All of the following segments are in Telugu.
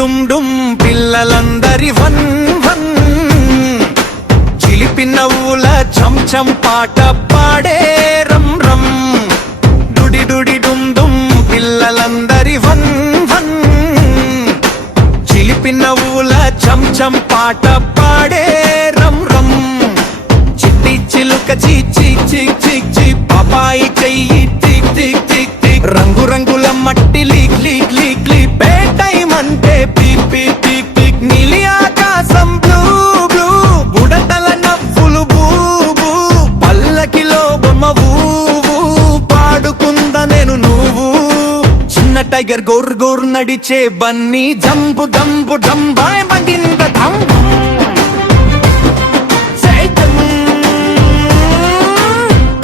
డుమ్ డుమ్ పిల్లలందరి వన్ వన్ చిలిపి నవ్వుల చంచం పాట పాడే రమ్ రమ్ డుడి డుడి డుమ్ డుమ్ పిల్లలందరి వన్ వన్ చిలిపి నవ్వుల చంచం పాట పాడే రమ్ రమ్ చిట్టి చిలుక చీ చీ చీ చీ చీ పాపాయి చెయ్యి టిక్ టిక్ టిక్ టిక్ రంగు రంగుల మట్టి లీక్ లీక్ లీక్ లీక్ పేటైమంటే పీక్ పీక్ పీక్ పీక్ నీలి ఆకాశం బ్లూ బ్లూ బుడతల నవ్వులు బూ బూ పల్లకిలో బొమ్మ ఊవు పాడుకుంద నేను నువ్వు చిన్న టైగర్ గోర్ గోర్ నడిచే బన్నీ జంపు దంపు డంబాయ్ మండింద ధం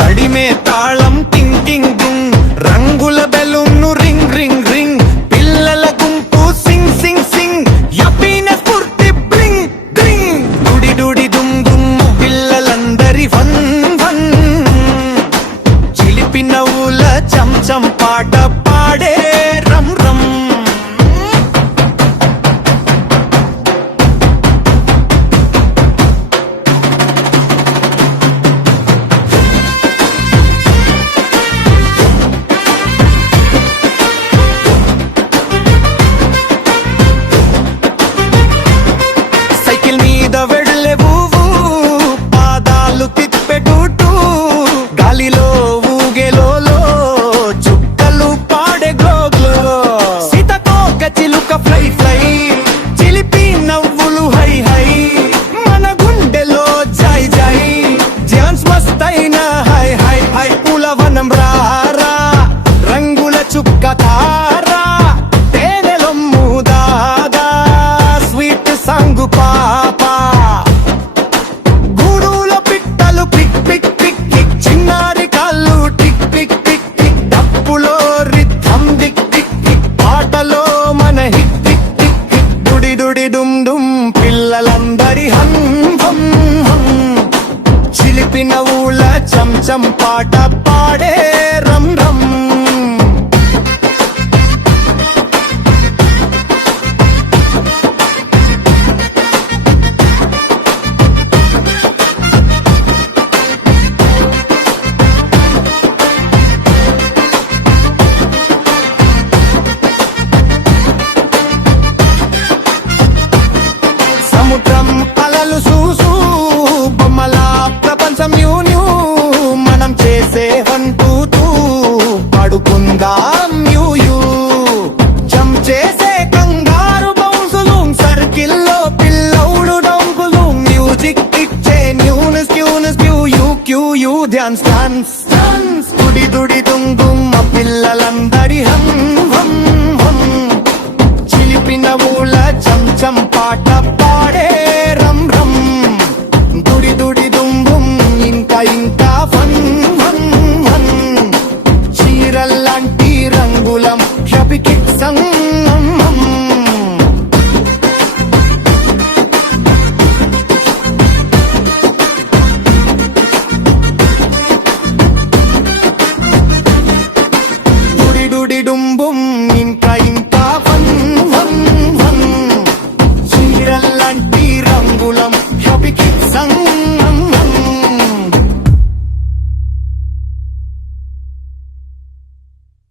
తడిమే తాళం టింగ్ టింగ్ టింగ్ రంగుల బెలూన్ను రింగ్ రింగ్ రింగ్ పిల్లల గుంపు సింగ్ సింగ్ సింగ్ యపీన స్ఫూర్తి బ్లింగ్ బ్లింగ్ డుడి డుడి దుమ్ దుమ్ పిల్లలందరి వన్ వన్ చిలిపి నవ్వుల చంచం పాట పాడే రమ్ రమ్ సైకిల్ మీద వెడలేవు పాదాలు తిప్పెటూటు గాలిలో ఊగేలోలో చుక్కలు పాడే గ్లోగ్లో సీతకోక చిలుక ఫ్లై ఫ్లై చిలిపి నవ్వులు హై హై మన గుండెలో జై జై జాన్స్ మస్తైన హై హై హై పూలవనం రారా రంగుల చుక్క తారా తేనెలొమ్ము దాదా స్వీట్ సాంగు పాపా గూడులో పిట్టలు పిక్ పిక్ పిక్ పిక్ చిన్నారి కాళ్ళు టిక్ టిక్ టిక్ టిక్ డప్పులో రిథం దిక్ టిక్ టిక్ పాటలో మన హిట్ టిక్ టిక్ టిక్ డుడి డుడి డుమ్ డుమ్ పిల్లలందరి హం హం హం చిలిపి నవ్వుల చంచం పాట పాడే రమ్ రమ్ సముద్రం అలలు సూసు బొమ్మల ప్రపంచం న్యూ న్యూ మనం చేసే హంటూ పడుకుందాం యూ యూ జంప్ చేసే కంగారు బౌన్సులు సర్కిల్లో పిల్లౌడు డౌన్కులు మ్యూజిక్ ఇచ్చే న్యూనెస్ క్యూనెస్ క్యూ యూ ధ్యాన్ స్టాన్స్